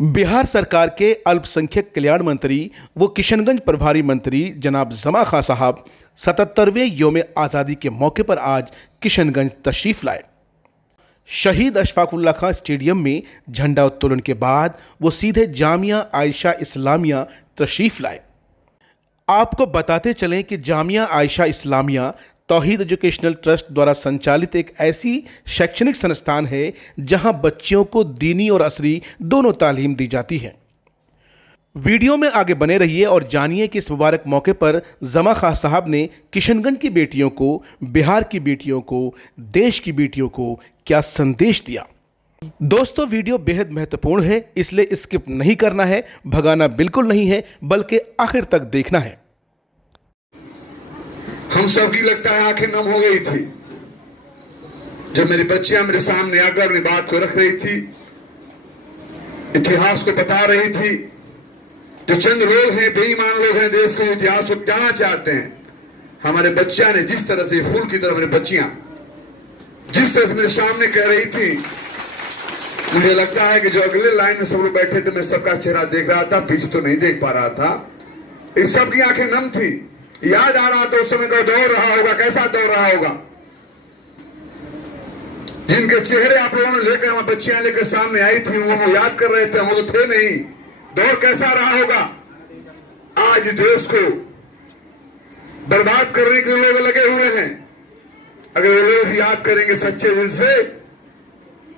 बिहार सरकार के अल्पसंख्यक कल्याण मंत्री व किशनगंज प्रभारी मंत्री जनाब जमा खां साहब 77वें यौम आज़ादी के मौके पर आज किशनगंज तशरीफ़ लाए। शहीद अशफाकुल्लाह खां स्टेडियम में झंडा उत्तोलन के बाद वो सीधे जामिया आयशा इस्लामिया तशरीफ़ लाए। आपको बताते चलें कि जामिया आयशा इस्लामिया तौहीद एजुकेशनल ट्रस्ट द्वारा संचालित एक ऐसी शैक्षणिक संस्थान है जहां बच्चियों को दीनी और असरी दोनों तालीम दी जाती है। वीडियो में आगे बने रहिए और जानिए कि इस मुबारक मौके पर जमा खां साहब ने किशनगंज की बेटियों को, बिहार की बेटियों को, देश की बेटियों को क्या संदेश दिया। दोस्तों, वीडियो बेहद महत्वपूर्ण है, इसलिए स्किप नहीं करना है, भगाना बिल्कुल नहीं है, बल्कि आखिर तक देखना है। हम सबकी लगता है आंखें नम हो गई थी जब मेरी बच्चियां मेरे सामने आकर अपनी बात को रख रही थी, इतिहास को बता रही थी। जो चंद लोग हैं, बेईमान लोग हैं, देश के इतिहास को जानना चाहते हैं। हमारे बच्चियां ने जिस तरह से फूल की तरह मेरी बच्चियां जिस तरह से मेरे सामने कह रही थी, मुझे लगता है कि जो अगले लाइन में सब लोग बैठे थे, मैं सबका चेहरा देख रहा था, पीछे तो नहीं देख पा रहा था। इस सबकी आंखें नम थी। याद आ रहा था उस समय का दौड़ रहा होगा, कैसा दौड़ रहा होगा। जिनके चेहरे आप लोगों ने लेकर, बच्चियां लेकर सामने आई थी, वो याद कर रहे थे, हम तो थे नहीं। दौर कैसा रहा होगा। आज देश को बर्बाद करने के लोग लगे हुए हैं। अगर वो लोग याद करेंगे सच्चे दिल से,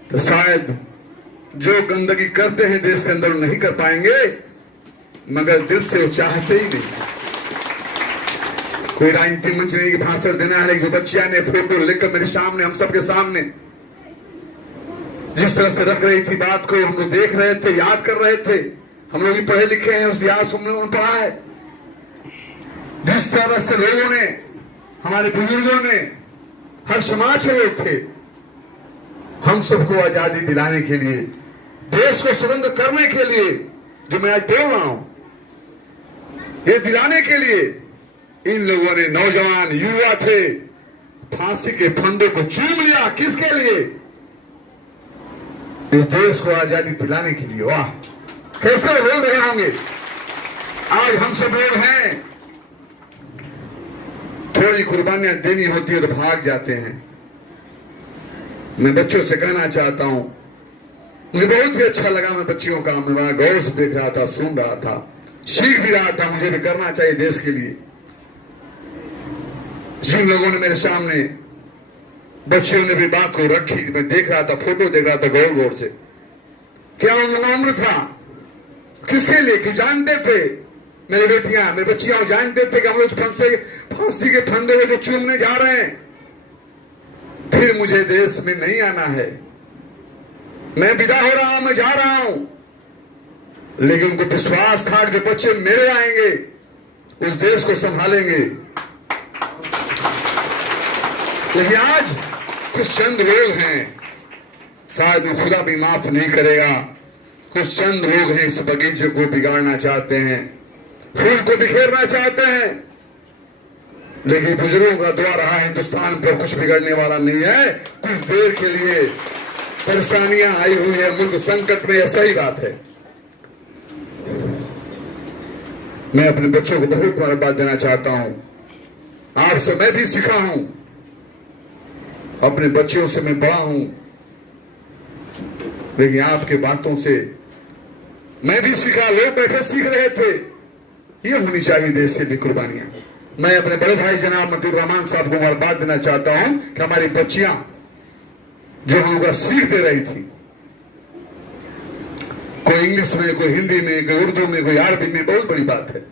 तो शायद जो गंदगी करते हैं देश के अंदर नहीं कर पाएंगे, मगर दिल से वो चाहते ही नहीं। कोई राजनीतिक मंच नहीं कि भाषण देना है, लेकिन बच्चियां ने फोटो लेकर मेरे सामने, हम सबके सामने जिस तरह से रख रही थी बात को, हम लोग देख रहे थे, याद कर रहे थे। हम लोग भी पढ़े लिखे हैं, उस इतिहास हमने पढ़ा है। जिस तरह से लोगों ने, हमारे बुजुर्गों ने, हर समाज के लोग थे, हम सबको आजादी दिलाने के लिए, देश को स्वतंत्र करने के लिए, जो मैं आज बोल रहा हूं, ये दिलाने के लिए इन लोगों ने, नौजवान युवा थे, फांसी के फंदे को चूम लिया। किसके लिए? इस देश को आजादी दिलाने के लिए। वाह, कैसे बोल रहे होंगे। आज हम सब लोग हैं, थोड़ी कुर्बानियां देनी होती है तो भाग जाते हैं। मैं बच्चों से कहना चाहता हूं, मुझे बहुत ही अच्छा लगा। मैं बच्चियों का मैं बड़ा गौर से देख रहा था, सुन रहा था, सीख भी रहा था। मुझे भी करना चाहिए देश के लिए। जिन लोगों ने मेरे सामने, बच्चियों ने भी बात को रखी, मैं देख रहा था, फोटो देख रहा था गौर गौर से। क्या उनका उम्र था, किसके लिए, क्यों जानते थे मेरी बेटियां, मेरी बच्चियां जानते थे कि हम लोग फांसी के फंदे को जो चूमने जा रहे हैं, फिर मुझे देश में नहीं आना है। मैं विदा हो रहा हूं, मैं जा रहा हूं, लेकिन उनको विश्वास था कि जो बच्चे मेरे आएंगे उस देश को संभालेंगे। लेकिन आज कुछ चंद लोग हैं, शायद में खुदा भी माफ नहीं करेगा, कुछ चंद लोग हैं इस बगीचे को बिगाड़ना चाहते हैं, फूल को बिखेरना चाहते हैं। लेकिन बुजुर्गों का दुआ रहा, हिंदुस्तान पर कुछ बिगड़ने वाला नहीं है। कुछ देर के लिए परेशानियां आई हुई है, मुल्क संकट में, यह सही बात है। मैं अपने बच्चों को बहुत बड़ा बात देना चाहता हूं। आपसे मैं भी सीखा हूं, अपने बच्चों से मैं बड़ा हूं, लेकिन आपके बातों से मैं भी सीखा। लोग बैठे सीख रहे थे। ये होनी चाहिए देश से भी कुर्बानियां। मैं अपने बड़े भाई जनाब मतीउर रहमान साहब को मुबारकबाद देना चाहता हूं कि हमारी बच्चियां जो हम लोग सीख दे रही थी, कोई इंग्लिश में, कोई हिंदी में, कोई उर्दू में, कोई अरबी में, बहुत बड़ी बात है।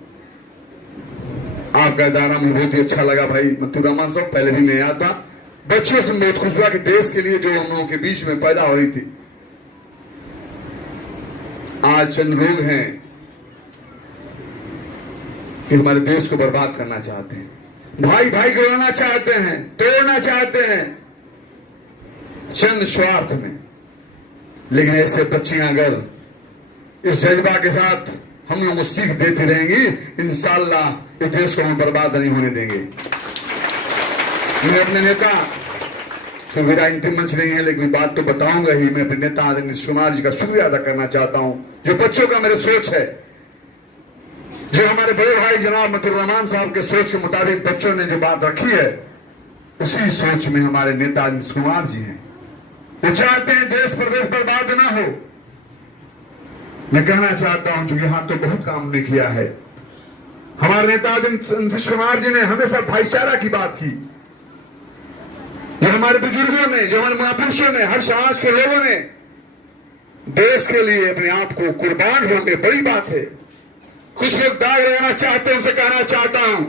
आपका इदारा मुझे बहुत ही अच्छा लगा भाई मतीउर रहमान साहब। पहले भी मैं याद था, बच्चों से बहुत खुश हुआ कि देश के लिए जो हम लोगों के बीच में पैदा हो रही थी। आज चंद लोग हैं कि हमारे देश को बर्बाद करना चाहते हैं, भाई भाई को उड़ाना चाहते हैं, तोड़ना चाहते हैं, चंद स्वार्थ में। लेकिन ऐसे बच्चियां अगर इस जज्बा के साथ हम लोग को सीख देती रहेंगी, इंशाअल्लाह इस देश को हम बर्बाद नहीं होने देंगे। मैं अपने नेता सुविधा इंतम मंच नहीं है, लेकिन बात तो बताऊंगा ही। मैं अपने नेता आदरणीय नीतीश कुमार जी का शुक्रिया अदा करना चाहता हूं, जो बच्चों का मेरे सोच है, जो हमारे बड़े भाई जनाब मतिउर रहमान साहब के सोच के मुताबिक बच्चों ने जो बात रखी है, उसी सोच में हमारे नेता नीतीश कुमार जी हैं। वो चाहते हैं देश प्रदेश बर्बाद ना हो। मैं कहना चाहता हूं, चूंकि यहां तो बहुत काम हमने किया है, हमारे नेता नीतीश कुमार जी ने हमेशा भाईचारा की बात की। जो हमारे बुजुर्गों ने, जो हमारे महापुरुषों ने, हर समाज के लोगों ने देश के लिए अपने आप को कुर्बान हो गए, बड़ी बात है। कुछ लोग दाग लगाना चाहते हैं, उनसे कहना चाहता हूं,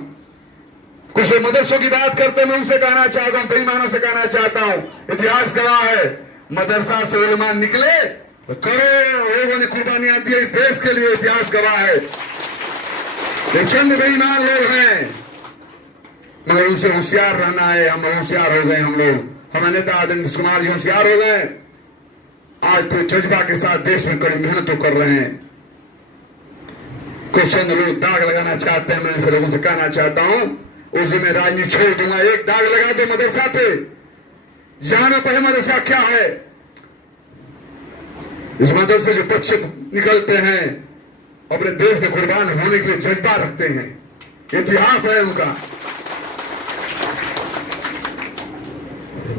कुछ लोग मदरसों की बात करते हैं, मैं उनसे कहना चाहता हूं, बेईमानों से कहना चाहता हूं, इतिहास गवाह है, मदरसा से उलमा निकले, करोड़ों लोगों ने कुर्बानियां दी इस देश के लिए, इतिहास गवाह है। ये चंद बेईमान लोग हैं, मगर उनसे होशियार रहना है। हम होशियार हो गए, हम लोग, हमारे नेता आदरणीय नीतीश कुमार जी होशियार हो गए। आज तो जज्बा के साथ देश में कड़ी मेहनत तो कर रहे हैं। कुछ चंद लोग दाग लगाना चाहते हैं, मैं ऐसे लोगों से कहना चाहता हूं, उस दिन मैं राजनीति छोड़ दूंगा। एक दाग लगा दो मदरसा पे, जानो पहले मदरसा क्या है। इस मदरसे जो बच्चे निकलते हैं अपने देश में कुर्बान होने के लिए जज्बा रखते हैं, इतिहास है उनका।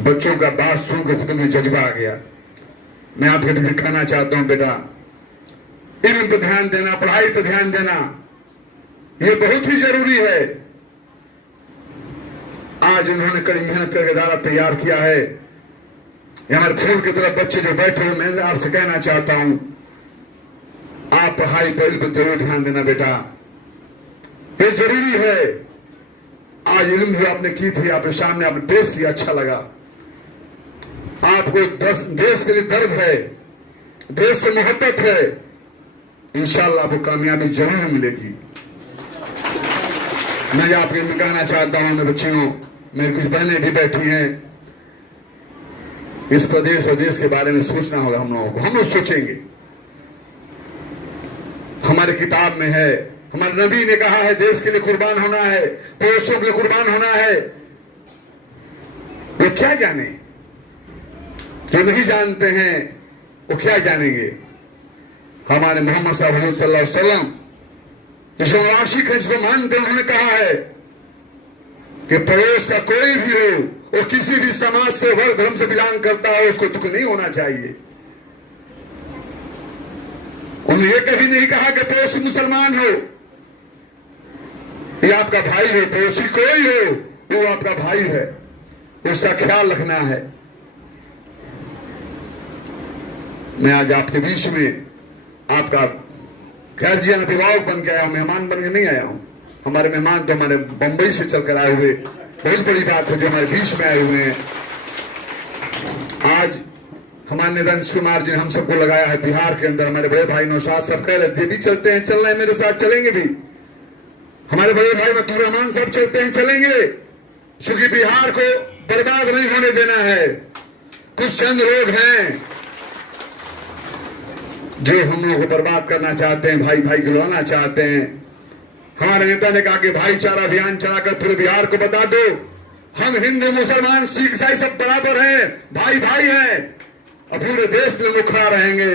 बच्चों का बात सुनकर खुद में जज्बा आ गया। मैं आपके लिए कहना चाहता हूं, बेटा इल्म पर ध्यान देना, पढ़ाई पर ध्यान देना, यह बहुत ही जरूरी है। आज उन्होंने कड़ी मेहनत करके अदारा तैयार किया है। हमारे फूल की तरफ बच्चे जो बैठे हुए, मैं आपसे कहना चाहता हूं, आप पढ़ाई पर इल्म पर जरूर ध्यान देना बेटा, ये जरूरी है। आज इल्म जो आपने की थी, आपके सामने आपने पेश किया, अच्छा लगा। आपको देश के लिए दर्द है, देश से मोहब्बत है, इंशाअल्लाह आपको कामयाबी जरूर मिलेगी। मैं आपके में कहना चाहता हूं, मेरे बच्चियों, मेरी कुछ बहनें भी बैठी हैं, इस प्रदेश और देश के बारे में सोचना होगा हम लोगों को। हम लोग सोचेंगे, हमारे किताब में है, हमारे नबी ने कहा है देश के लिए कुर्बान होना है, पड़ोसियों के लिए कुर्बान होना है। वो क्या जाने, जो नहीं जानते हैं वो क्या जानेंगे। हमारे मोहम्मद साहब सल्लल्लाहु अलैहि वसल्लम, जिसे आशिक है, जिसको मानते हैं, उन्होंने कहा है कि पड़ोस का कोई भी हो, वो किसी भी समाज से, वर्ग, धर्म से बिलोंग करता है, उसको दुख नहीं होना चाहिए। उन्होंने ये कभी नहीं कहा कि पड़ोसी मुसलमान हो, ये आपका भाई है, पड़ोसी कोई हो वो आपका भाई है, उसका ख्याल रखना है। मैं आज आपके बीच में आपका गार्जियन अभिभावक बन के आया हूं, मेहमान बन के नहीं आया हूं। हमारे मेहमान तो हमारे बंबई से चलकर आए हुए, बहुत बड़ी बात है जो हमारे बीच में आए हुए हैं। आज हमारे नेता नीतीश कुमार जी ने हम सबको लगाया है बिहार के अंदर। हमारे बड़े भाई नौशाद सब कह रहे थे भी चलते हैं, चल रहे हैं, मेरे साथ चलेंगे भी। हमारे बड़े भाई मतिउर रहमान सब चलते हैं, चलेंगे, क्योंकि बिहार को बर्बाद नहीं होने देना है। कुछ चंद लोग हैं जो हम लोगों को बर्बाद करना चाहते हैं, भाई भाई गिलवाना चाहते हैं। हमारे नेता ने कहा कि भाईचारा अभियान चलाकर पूरे बिहार को बता दो हम हिंदू, मुसलमान, सिख, ईसाई सब बराबर हैं, भाई भाई हैं, और पूरे देश में मुखरा रहेंगे।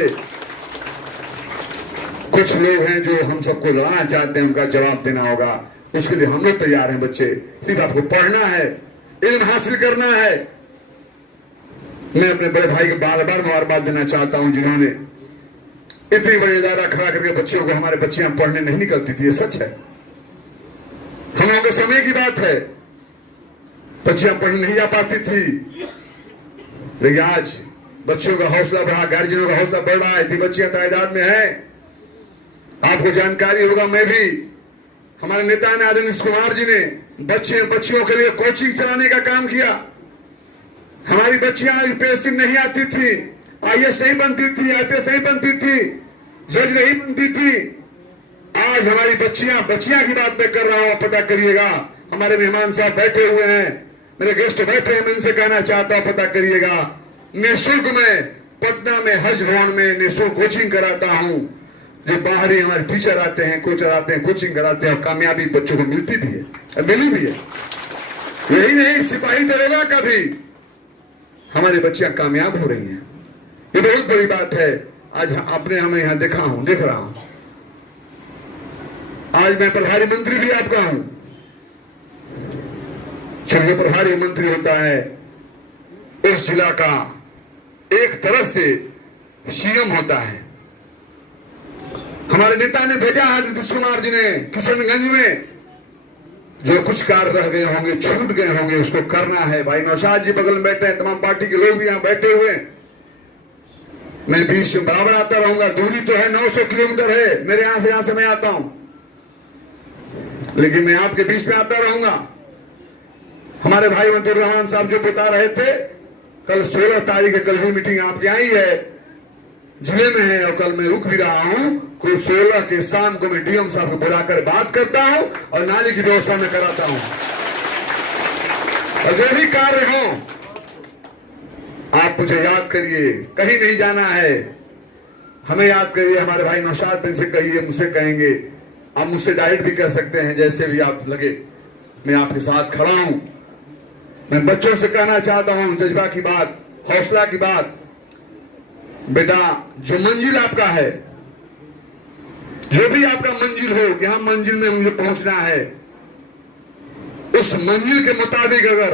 कुछ लोग हैं जो हम सबको लड़ाना चाहते हैं, उनका जवाब देना होगा। उसके लिए हम लोग तैयार हैं। बच्चे, सिर्फ आपको पढ़ना है, इल्म हासिल करना है। मैं अपने बड़े भाई को बार बार मुबारकबाद देना चाहता हूं, जिन्होंने इतनी बड़ी इदारा खड़ा करके बच्चियों को, हमारे बच्चियां पढ़ने नहीं निकलती थी, ये सच है। हम लोगों के समय की बात है, बच्चियां पढ़ने नहीं जा पाती थी, लेकिन आज बच्चों का हौसला बढ़ा, गार्जियनों का हौसला बढ़ रहा है। इतनी बच्चियां तादाद में हैं। आपको जानकारी होगा, मैं भी, हमारे नेता ने आदरणीय नीतीश कुमार जी ने बच्चियों के लिए कोचिंग चलाने का काम किया। हमारी बच्चियां यूपीएससी नहीं आती थी, आईएएस नहीं बनती थी, आईपीएस नहीं बनती थी, जज नहीं बनती थी। आज हमारी बच्चियां की बात मैं कर रहा हूं, पता करिएगा। हमारे मेहमान साहब बैठे हुए हैं, मेरे गेस्ट बैठे हैं, मैं इनसे कहना चाहता हूं, पता करिएगा। निःशुल्क में पटना में हज भवन में निःशुल्क कोचिंग कराता हूं। जो बाहरी हमारे टीचर आते हैं, कोचर आते हैं, कोचिंग कराते हैं, और कामयाबी बच्चों को मिलती भी है, मिली भी है। यही नहीं, सिपाही दरोगा का भी हमारी बच्चियां कामयाब हो रही हैं। ये बहुत बड़ी बात है। आज आपने हमें यहां देख रहा हूं। आज मैं प्रभारी मंत्री भी आपका हूं। जो प्रभारी मंत्री होता है उस जिला का एक तरह से सीएम होता है। हमारे नेता ने भेजा है नीतीश कुमार जी ने किशनगंज में जो कुछ कार्य रह गए होंगे, छूट गए होंगे, उसको करना है। भाई नौशाद जी बगल में बैठे हैं, तमाम पार्टी के लोग भी यहां बैठे हुए हैं। मैं बीच में बराबर आता रहूंगा। दूरी तो है 900 किलोमीटर है मेरे यहां से मैं आता हूं, लेकिन मैं आपके बीच में आता रहूंगा। हमारे भाई मंतूर रहमान साहब जो बता रहे थे, कल 16 तारीख है, कल भी मीटिंग आपके आई है, जिले में है, और कल मैं रुक भी रहा हूं। कोई 16 के शाम को मैं डीएम साहब को बुलाकर बात करता हूं और नाली की व्यवस्था में कराता हूं। और जो भी कार्य हो आप मुझे याद करिए, कहीं नहीं जाना है, हमें याद करिए। हमारे भाई नौशाद बिन से कहिए, मुझसे कहेंगे, आप मुझसे डायरेक्ट भी कह सकते हैं, जैसे भी आप लगे। मैं आपके साथ खड़ा हूं। मैं बच्चों से कहना चाहता हूं, जज्बा की बात, हौसला की बात। बेटा, जो मंजिल आपका है, जो भी आपका मंजिल हो, यहां मंजिल में मुझे पहुंचना है, उस मंजिल के मुताबिक अगर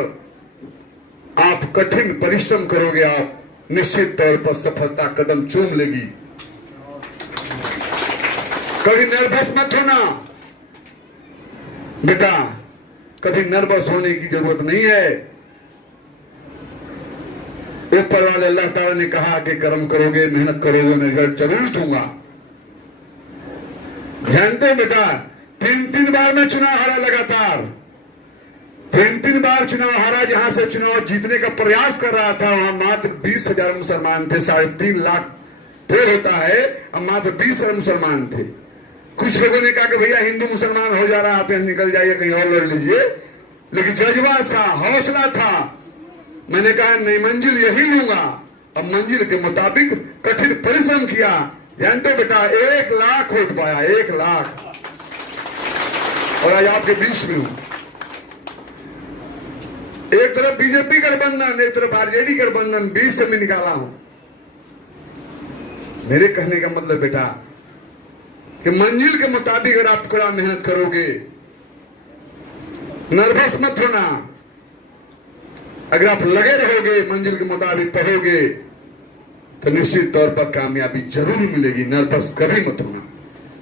आप कठिन परिश्रम करोगे, आप निश्चित तौर पर सफलता कदम चूम लेगी। कभी नर्वस मत होना बेटा, कभी नर्वस होने की जरूरत नहीं है। ऊपर वाले अल्लाह ताला ने कहा कि कर्म करोगे, मेहनत करोगे, मैं रिजल्ट जरूर दूंगा। जानते बेटा, 3 बार मैं चुनाव हारा लगातार, 3 बार चुनाव हारा। जहां से चुनाव जीतने का प्रयास कर रहा था, वहां मात्र 20,000 मुसलमान थे। 3.5 लाख पोल होता है, अब मात्र 20,000 मुसलमान थे। कुछ लोगों ने कहा कि भैया हिंदू मुसलमान हो जा रहा है, आप यहां निकल जाइए, कहीं और लड़ लीजिए। लेकिन जज्बा था, हौसला था। मैंने कहा नहीं, मंजिल यही लूंगा। अब मंजिल के मुताबिक कठिन परिश्रम किया। जानते बेटा, 1 लाख वोट पाया, 1 लाख। और आज आपके बीच में हूं। एक तरफ बीजेपी गठबंधन, एक तरफ आरजेडी गठबंधन, बीच से मैं निकाला हूं। मेरे कहने का मतलब बेटा कि मंजिल के मुताबिक अगर आप कड़ा मेहनत करोगे, नर्वस मत होना। अगर आप लगे रहोगे, मंजिल के मुताबिक पढ़ोगे, तो निश्चित तौर पर कामयाबी जरूर मिलेगी। नर्वस कभी मत होना।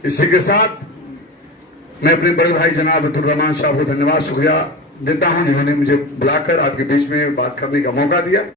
इसी के साथ मैं अपने बड़े भाई जनाब अब्दुर्रहमान साहब को धन्यवाद, शुक्रिया देता हूं, जिन्होंने मुझे बुलाकर आपके बीच में बात करने का मौका दिया।